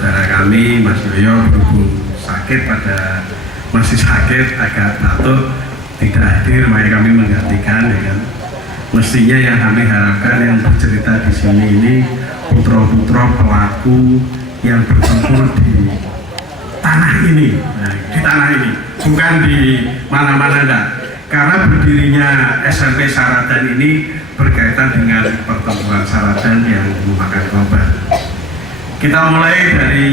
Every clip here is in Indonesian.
saudara kami Mas Yoyo berhubung masih sakit agak batuk tidak hadir, makanya kami menggantikan ya kan. Mestinya yang kami harapkan yang bercerita di sini ini putra-putra pelaku yang bertempur di tanah ini, di tanah ini, bukan di mana-mana enggak. Karena berdirinya SMP Saradan ini berkaitan dengan pertempuran Saradan yang memakan korban. Kita mulai dari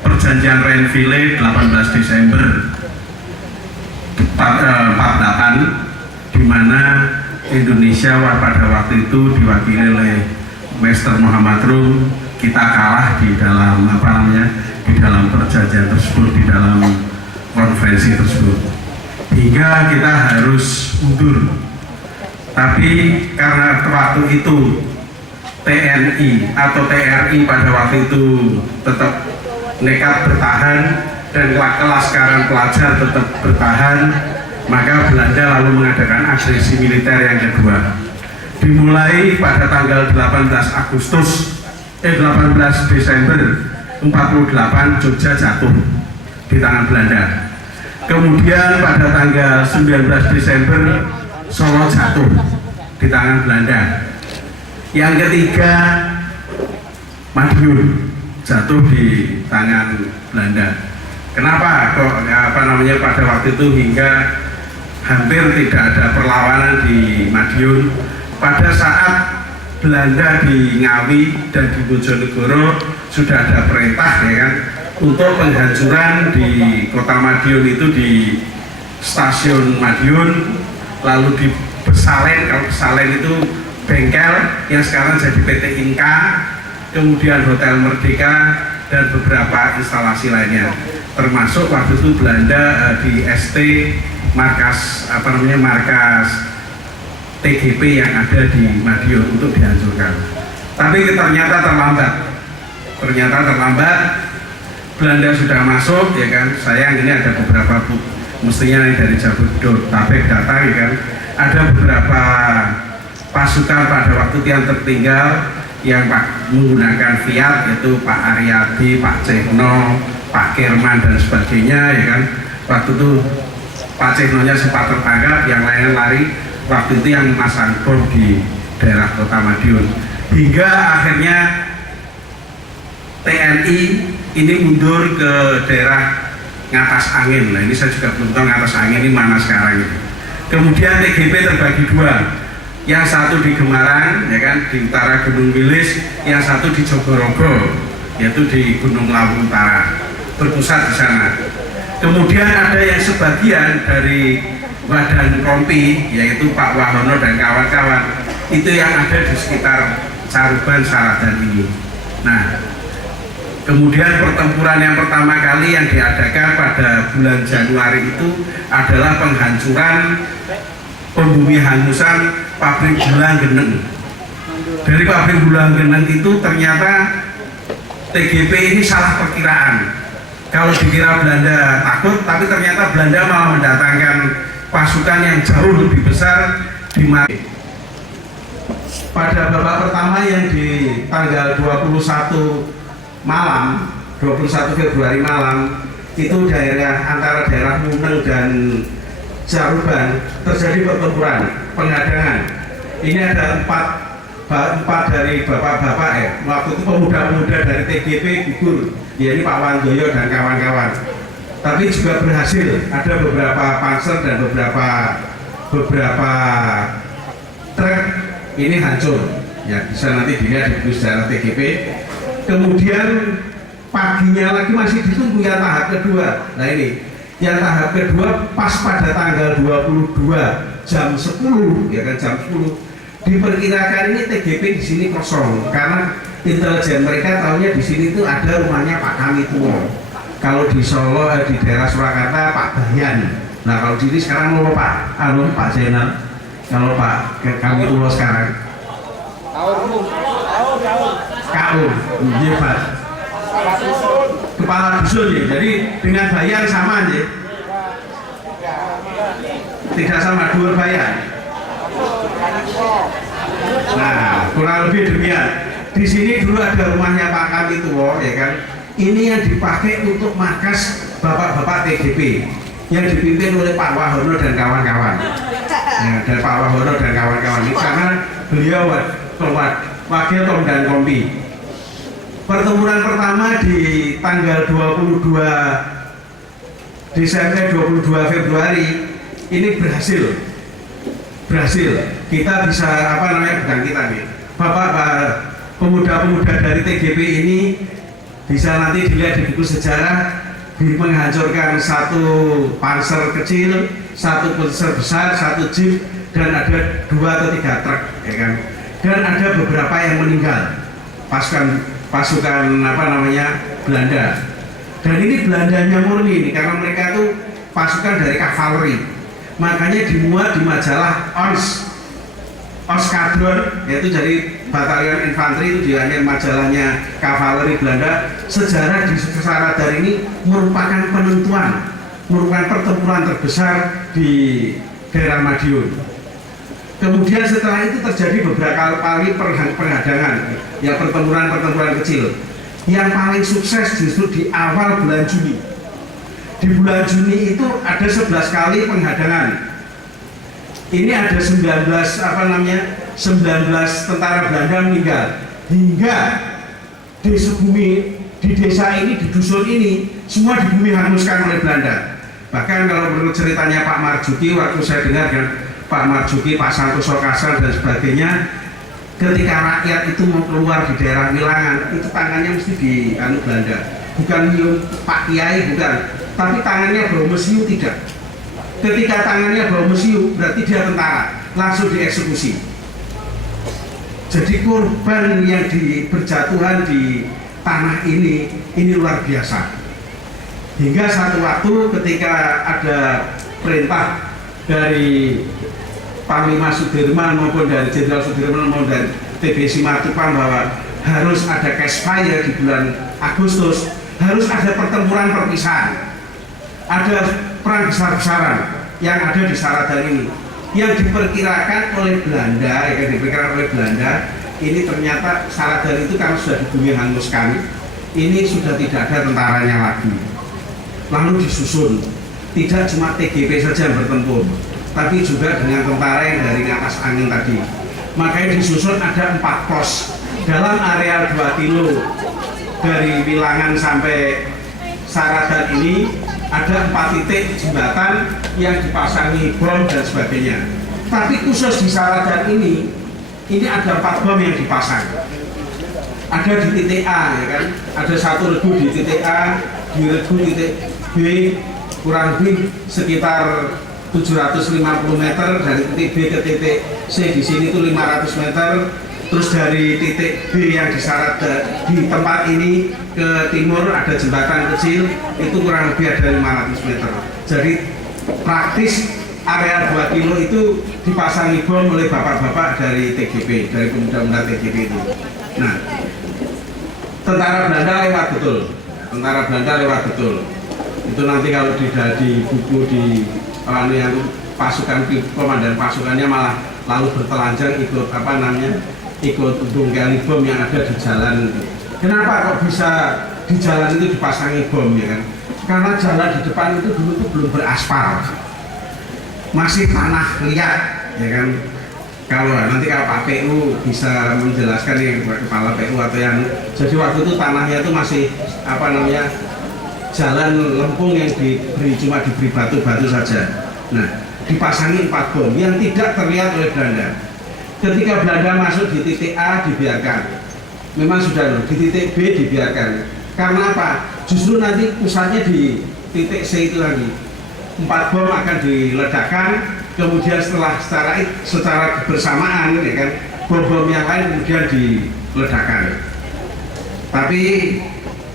perjanjian Renville 18 Desember 48, di mana Indonesia pada waktu itu diwakili oleh Master Muhammad Rum. Kita kalah di dalam di dalam perjanjian tersebut, di dalam konferensi tersebut, hingga kita harus mundur. Tapi karena waktu itu TNI atau TRI pada waktu itu tetap nekat bertahan dan kelaskaran pelajar tetap bertahan, maka Belanda lalu mengadakan agresi militer yang kedua. Dimulai pada tanggal 18 Desember 48 Jogja jatuh di tangan Belanda. Kemudian pada tanggal 19 Desember Solo jatuh di tangan Belanda. Yang ketiga Madiun jatuh di tangan Belanda. Kenapa kok pada waktu itu hingga hampir tidak ada perlawanan di Madiun? Pada saat Belanda di Ngawi dan di Bojonegoro sudah ada perintah ya kan, untuk penghancuran di kota Madiun itu di stasiun Madiun, lalu di Besalen. Kalau Besalen itu bengkel yang sekarang jadi PT Inka, kemudian Hotel Merdeka dan beberapa instalasi lainnya, termasuk waktu itu Belanda di ST markas markas TGP yang ada di Madiun untuk dihancurkan. Tapi ternyata terlambat. Belanda sudah masuk ya kan. Sayang ini ada beberapa mestinya dari Jabodetabek datang ya kan. Ada beberapa pasukan pada waktu yang tertinggal yang menggunakan Fiat, yaitu Pak Aryadi, Pak Cehno, Pak Kirman dan sebagainya ya kan. Waktu itu Pak Cehnonya sempat tertangkap, yang lain lari. Waktu itu yang masang bom di daerah kota Madiun, hingga akhirnya TNI ini mundur ke daerah Ngatas Angin. Nah ini saya juga belum tahu Ngatas Angin ini mana sekarang itu. Kemudian TGP terbagi dua, yang satu di Gemarang ya kan, di utara Gunung Wilis, yang satu di Jogorogo yaitu di Gunung Lawu Utara, berpusat di sana. Kemudian ada yang sebagian dari Badan Kompi, yaitu Pak Wahono dan kawan-kawan, itu yang ada di sekitar Caruban Saradan ini. Nah, kemudian pertempuran yang pertama kali yang diadakan pada bulan Januari itu adalah penghancuran hangusan pabrik gula Geneng. Dari pabrik gula Geneng itu ternyata TGP ini salah perkiraan. Kalau dikira Belanda takut, tapi ternyata Belanda malah mendatangkan pasukan yang jauh lebih besar di Madiun. Pada babak pertama yang di tanggal 21 Februari malam, itu antara daerah Muneng dan Caruban terjadi pertempuran, penghadangan. Ini ada empat dari bapak-bapak waktu itu pemuda-pemuda dari TGP gugur, ya ini Pak Wandoyo dan kawan-kawan. Tapi juga berhasil, ada beberapa panser dan beberapa truk ini hancur. Ya bisa nanti dilihat di sejarah TGP. Kemudian paginya lagi masih ditunggu yang tahap kedua. Nah ini yang tahap kedua pas pada tanggal 22 jam 10 ya kan, jam 10 diperkirakan ini TGP di sini kosong karena intelijen mereka tahunya di sini itu ada rumahnya Pak Kamituo. Kalau di Solo, di daerah Surakarta Pak Bahyan. Nah kalau di sini sekarang mau Pak Zainal. Kalau Pak Kamituo sekarang Kaur, Pak Kepala Dusun ya. Jadi dengan Bayan sama aja. Tidak sama, dua Bayan. Nah kurang lebih demikian. Di sini dulu ada rumahnya Pak Kamituo ya kan. Ini yang dipakai untuk markas bapak-bapak TGP yang dipimpin oleh Pak Wahono dan kawan-kawan. Ya, dan Pak Wahono dan kawan-kawan ini karena beliau wakil Komandan Kompi. Pertemuan pertama di tanggal 22 Desember 22 Februari ini berhasil. Kita bisa bukan kita nih, Bapak pemuda-pemuda dari TGP ini bisa nanti dilihat di buku sejarah, menghancurkan satu panser kecil, satu panser besar, satu jeep, dan ada 2 atau 3 truk, ya kan? Dan ada beberapa yang meninggal pasukan Belanda. Dan ini Belandanya murni ini, karena mereka itu pasukan dari kavaleri. Makanya dimuat di majalah Oskadron, yaitu dari batalion infanteri, itu diambil majalahnya kavaleri Belanda. Sejarah di Saradan ini merupakan pertempuran terbesar di daerah Madiun. Kemudian setelah itu terjadi beberapa kali penghadangan, ya pertempuran kecil. Yang paling sukses justru di awal bulan Juni. Di bulan Juni itu ada 11 kali penghadangan. Ini ada 19 tentara Belanda meninggal. Hingga di desa ini, di dusun ini, semua di bumi hanguskan oleh Belanda. Bahkan kalau menurut ceritanya Pak Marjuki, waktu saya dengar kan, Pak Marjuki, Pak Santoso Kasar dan sebagainya, ketika rakyat itu mau keluar di daerah Wilangan, itu tangannya mesti di Belanda. Bukan nyium Pak Kiai, bukan, tapi tangannya bau mesiu, tidak. Ketika tangannya bau mesiu, berarti dia tentara, langsung dieksekusi. Jadi korban yang berjatuhan di tanah ini luar biasa. Hingga satu waktu ketika ada perintah dari Panglima Sudirman maupun dari Jenderal Sudirman maupun dari TB Simatupang bahwa harus ada cash fire di bulan Agustus, harus ada pertempuran perpisahan, ada perang besar-besaran yang ada di Saradan ini, yang diperkirakan oleh Belanda, ini ternyata Saradan itu karena sudah di bumi hanguskan, ini sudah tidak ada tentaranya lagi. Lalu disusun, tidak cuma TGP saja yang bertempur, tapi juga dengan tentara yang dari atas angin tadi. Makanya disusun ada 4 pos dalam area 2 kilo dari Wilangan sampai Saradan ini. Ada 4 titik jembatan yang dipasangi bom dan sebagainya. Tapi khusus di Saradan ini ada 4 bom yang dipasang. Ada di titik A, ya kan? Ada 1 regu di titik A, di regu titik B kurang lebih sekitar 750 meter dari titik B ke titik C. Di sini itu 500 meter. Terus dari titik B yang di tempat ini ke timur ada jembatan kecil, itu kurang lebih ada 500 meter. Jadi praktis area 2 kilo itu dipasangi bom oleh bapak-bapak dari TGP, dari pemuda-pemuda TGP itu. Nah, tentara Belanda lewat betul. Itu nanti kalau di buku yang pasukan komandan pasukannya malah lalu bertelanjang ikut dongkeli bom yang ada di jalan. Kenapa kok bisa di jalan itu dipasangi bom, ya kan? Karena jalan di depan itu dulu itu belum beraspal, masih tanah liat, ya kan? Kalau nanti Pak PU bisa menjelaskan nih, kepala PU atau yang, jadi waktu itu tanahnya itu masih jalan lempung yang cuma diberi batu-batu saja. Nah, dipasangi 4 bom yang tidak terlihat oleh Belanda. Ketika Belanda masuk di titik A dibiarkan, memang sudah di titik B dibiarkan. Karena apa? Justru nanti pusatnya di titik C itu lagi. 4 bom akan diledakkan, kemudian secara bersamaan, ya kan, bom-bom yang lain kemudian diledakkan. Tapi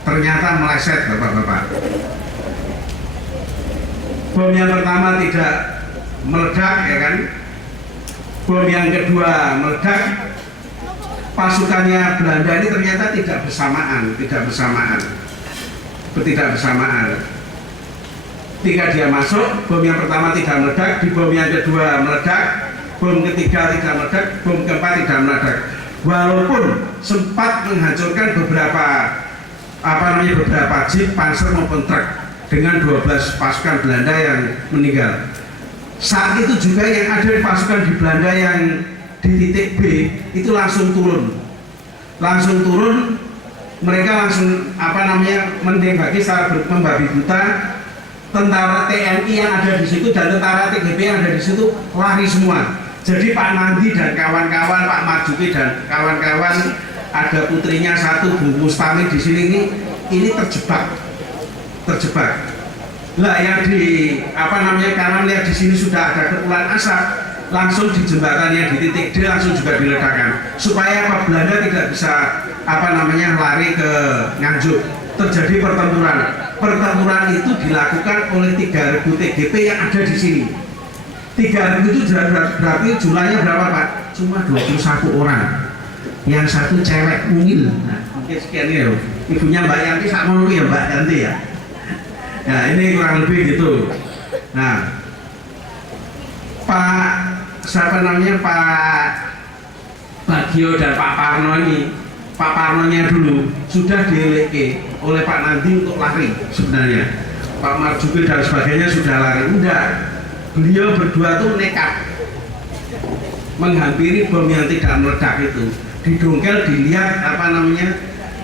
ternyata meleset, bapak-bapak. Bom yang pertama tidak meledak, ya kan. Bom yang kedua meledak, pasukannya Belanda ini ternyata tidak bersamaan. Ketika dia masuk, bom yang pertama tidak meledak, di bom yang kedua meledak, bom ketiga tidak meledak, bom keempat tidak meledak. Walaupun sempat menghancurkan beberapa beberapa jeep, panser maupun truk dengan 12 pasukan Belanda yang meninggal. Saat itu juga yang ada di pasukan di Belanda yang di titik B itu langsung turun, mereka langsung menembaki secara membabi buta tentara TNI yang ada di situ dan tentara TGB yang ada di situ lari semua. Jadi Pak Nandi dan kawan-kawan, Pak Marjuki dan kawan-kawan, ada putrinya satu, Bu Mustami di sini ini terjebak. Lah yang karena melihat di sini sudah ada kepulan asap, langsung di jembatan yang di titik D langsung juga diledakkan supaya Pak Belanda tidak bisa lari ke Nganjuk. Terjadi pertempuran itu dilakukan oleh 3.000 TGP yang ada di sini. 3.000 itu berarti jumlahnya berapa Pak? Cuma 21 orang, yang satu cewek mungil. Nah, mungkin sekian ya, ibunya Mbak Yanti sama ya Mbak Yanti ya. Nah ini kurang lebih gitu. Nah Pak Bagio dan Pak Parno ini, Pak Parnonya dulu sudah dileke oleh Pak Nandi untuk lari sebenarnya. Pak Marjuki dan sebagainya sudah lari. Enggak, beliau berdua tuh nekat menghampiri bom yang tidak meledak itu. Didongkel,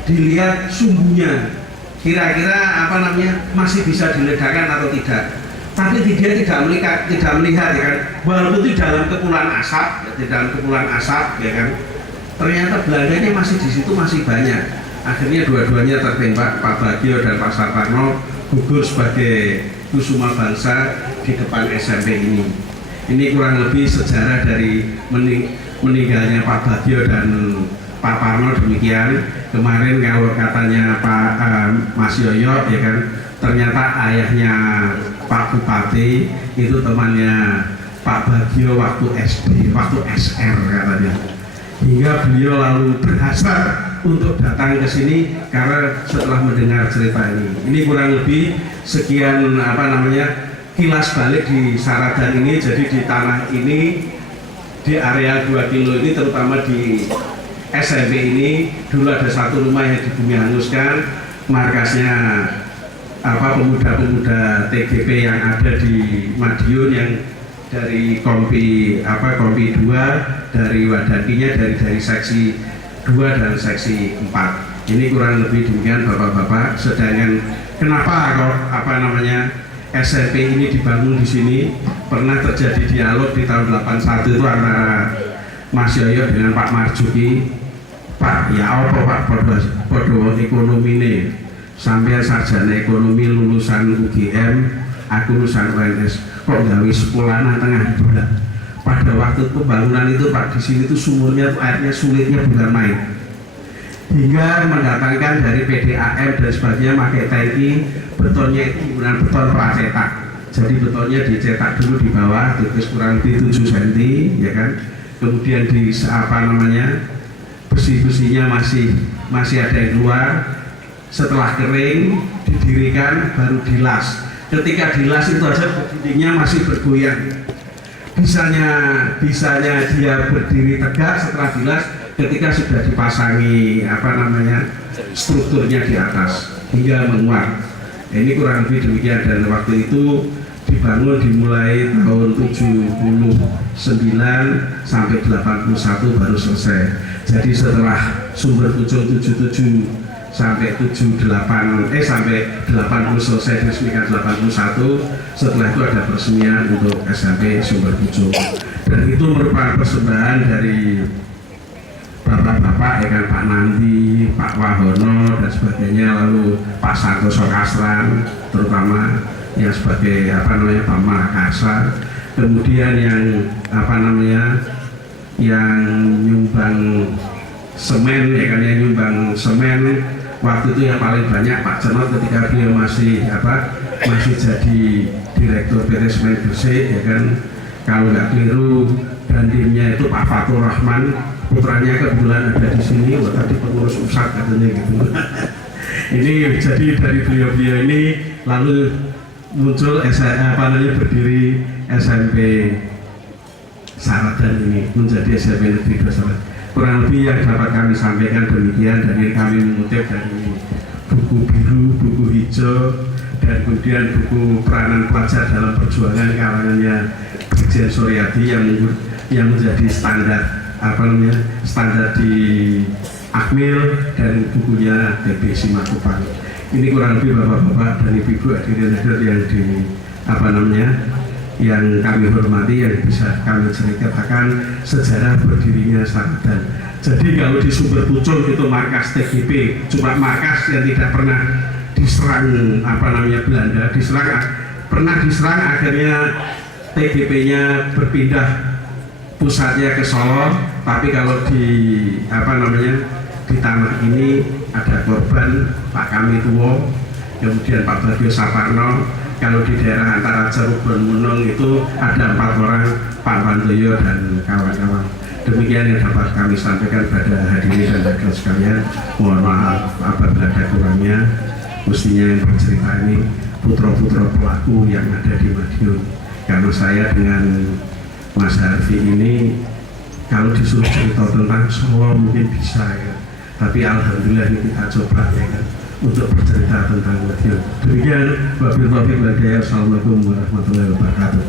dilihat sumbunya, kira-kira masih bisa diledakkan atau tidak. Tapi dia tidak melihat ya kan, walaupun itu dalam kepulan asap, ya kan. Ternyata Belanda ini masih di situ, masih banyak. Akhirnya dua-duanya tertembak, Pak Bagio dan Pak Sarparno gugur sebagai kusuma bangsa di depan SMP ini. Ini kurang lebih sejarah dari meninggalnya Pak Bagio dan Pak Parno demikian. Kemarin kalau katanya Pak Mas Yoyo ya kan, ternyata ayahnya Pak Bupati itu temannya Pak Bagio waktu SD, waktu SR katanya. Hingga beliau lalu berhasrat untuk datang ke sini karena setelah mendengar cerita ini. Ini kurang lebih sekian kilas balik di Saradan ini. Jadi di tanah ini, di area 2 kilo ini, terutama di SMP ini dulu ada satu rumah yang dibumi-hanguskan, markasnya pemuda-pemuda TGP yang ada di Madiun, yang dari Kompi 2, dari Wadakinya, dari seksi 2 dan seksi 4. Ini kurang lebih demikian Bapak-bapak. Sedangkan kenapa kok SMP ini dibangun di sini, pernah terjadi dialog di tahun 81 itu antara Mas Yoyo dengan Pak Marjuki. Pak, ya apa Pak podo ekonomi ini, sampai sarjana ekonomi lulusan UGM, aku lulusan UNS, kok gawe sekolahan tengah bulan. Pada waktu pembangunan itu Pak, di sini tuh sumurnya tuh airnya sulitnya bukan main, hingga mendatangkan dari PDAM dan sebagainya pakai tangki. Betonnya itu bukan beton pracetak, jadi betonnya dicetak dulu di bawah, terus kurang lebih 7 cm ya kan. Kemudian di besi-besinya masih ada yang keluar. Setelah kering didirikan, baru dilas. Ketika dilas itu aja dindingnya masih bergoyang. Bisanya dia berdiri tegak setelah dilas ketika sudah dipasangi strukturnya di atas hingga menguat. Ini kurang lebih demikian, dan waktu itu dibangun dimulai tahun 79 sampai 81 baru selesai. Jadi setelah sumber pucung 77 sampai 80 selesai diresmikan 81, setelah itu ada peresmian untuk SMP Sumber Pucung, dan itu merupakan persembahan dari bapak-bapak ya kan, Pak Nandi, Pak Wahono dan sebagainya, lalu Pak Santoso Kasran terutama yang sebagai Pak Makassar, kemudian yang yang nyumbang semen ya kan, yang nyumbang semen waktu itu yang paling banyak Pak Cenot ketika beliau masih jadi direktur PT Semen Gresik ya kan, kalau nggak keliru dandimnya itu Pak Fatur Rahman, putranya kebetulan ada di sini, tadi pengurus pusat katanya gitu. Ini jadi dari beliau-beliau ini lalu muncul berdiri SMP Saradan ini menjadi SMP Negeri 2 Saradan. Kurang lebih yang dapat kami sampaikan demikian, dan kami mengutip dari buku biru, buku hijau, dan kemudian buku peranan pelajar dalam perjuangan kalangannya Brigjen Suryadi yang menjadi standar standar di Akmil, dan bukunya TB Simatupang. Ini kurang lebih bapak-bapak dan ibu-ibu hadirin yang kami hormati, yang bisa kami ceritakan sejarah berdirinya Sardan. Jadi kalau di Sumber Pucung itu markas TGP, cuma markas yang tidak pernah diserang Belanda, pernah diserang, akhirnya TGP-nya berpindah pusatnya ke Solo. Tapi kalau di di tanah ini ada korban Pak Kami Tuwo, kemudian Pak Bagio Saparno. Kalau di daerah antara Ceruk dan Munung itu ada 4 orang, Pak Pandoyo dan kawan-kawan. Demikian yang dapat kami sampaikan pada hadirin dan hadirat sekalian. Mohon maaf apabila ada kurangnya. Mestinya yang bercerita ini putra-putra pelaku yang ada di Madiun. Karena saya dengan Mas Harfi ini kalau disuruh cerita tentang Solo mungkin bisa ya. Tapi alhamdulillah ini kita coba ya kan, untuk bercerita tentang Madiun. Demikian, wabillahi taufiq wal hidayah. Assalamualaikum warahmatullahi wabarakatuh.